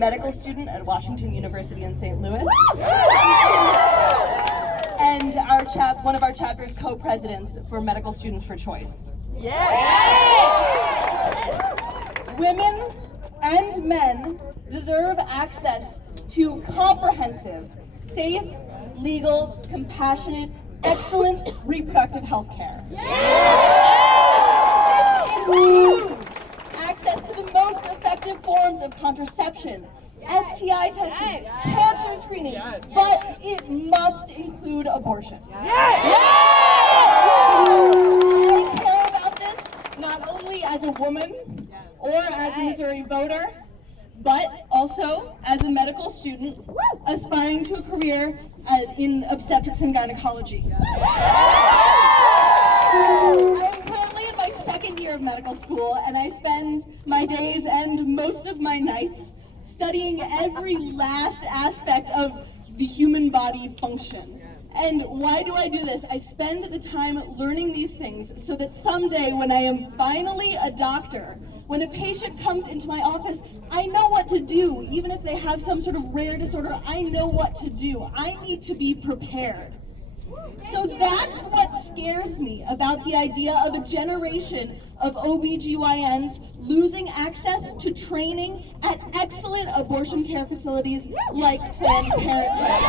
Medical student at Washington University in St. Louis. And one of our chapter's co-presidents for Medical Students for Choice. Women and men deserve access to comprehensive, safe, legal, compassionate, excellent reproductive health care. It includes access to the most effective forms of contraception, STI testing, cancer screening, but it must include abortion. I care about this not only as a woman or as a Missouri voter, but also as a medical student aspiring to a career in obstetrics and gynecology. I am currently in my second year of medical school, and I spend my days and most of my nights studying every last aspect of the human body function. And why do I do this? I spend the time learning these things so that someday when I am finally a doctor, when a patient comes into my office, I know what to do. Even if they have some sort of rare disorder, I know what to do. I need to be prepared. So that's what scares me about the idea of a generation of OBGYNs losing access to training at excellent abortion care facilities like Planned Parenthood.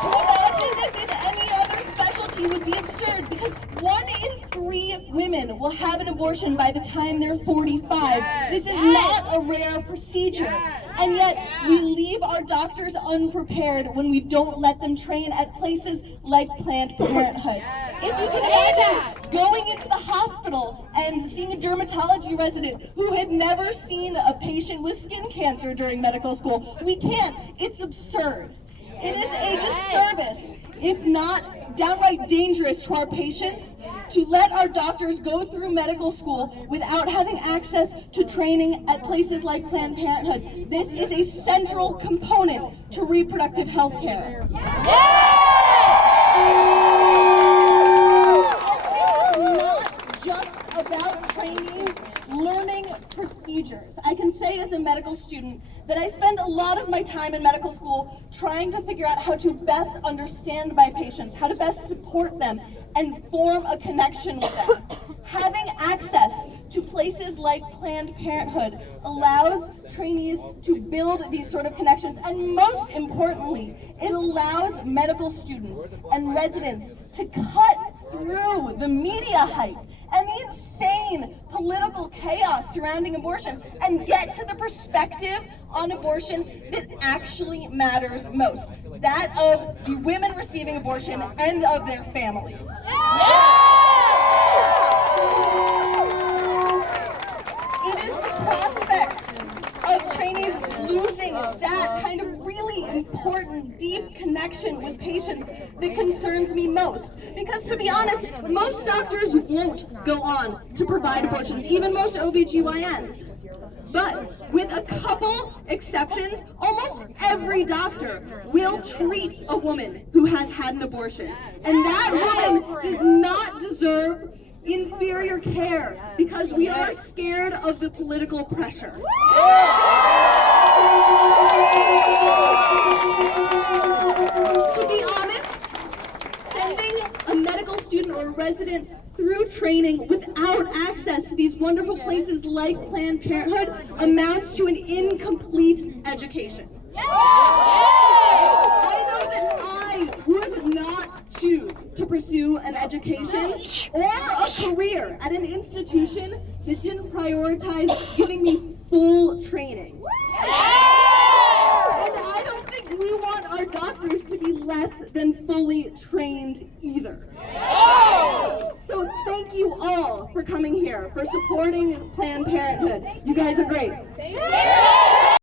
To imagine this in any other specialty would be absurd, because 1 in 3 women will have an abortion by the time they're 45. This is not a rare procedure. And yet, we leave our doctors unprepared when we don't let them train at places like Planned Parenthood. If you can imagine going into the hospital and seeing a dermatology resident who had never seen a patient with skin cancer during medical school, we can't. It's absurd. It is a disservice, if not downright dangerous to our patients, to let our doctors go through medical school without having access to training at places like Planned Parenthood. This is a central component to reproductive health care. And this is not just about trainees learning procedures. I can say as a medical student that I spend a lot of my time in medical school trying to figure out how to best understand my patients, how to best support them, and form a connection with them. Having access to places like Planned Parenthood allows trainees to build these sort of connections, and most importantly, it allows medical students and residents to cut through the media hype and the insane political chaos surrounding abortion and get to the perspective on abortion that actually matters most, that of the women receiving abortion and of their families. It is the prospect of trainees losing that kind of really important, deep connection with patients that concerns me most. Because to be honest, most doctors won't go on to provide abortions, even most OBGYNs. But with a couple exceptions, almost every doctor will treat a woman who has had an abortion. And that woman does not deserve inferior care because we are scared of the political pressure. To be honest, sending a medical student or a resident through training without access to these wonderful places like Planned Parenthood amounts to an incomplete education. I know that I would not choose to pursue an education or a career at an institution that didn't prioritize giving me full training. And I don't think we want our doctors to be less than fully trained either. So thank you all for coming here, for supporting Planned Parenthood. You guys are great.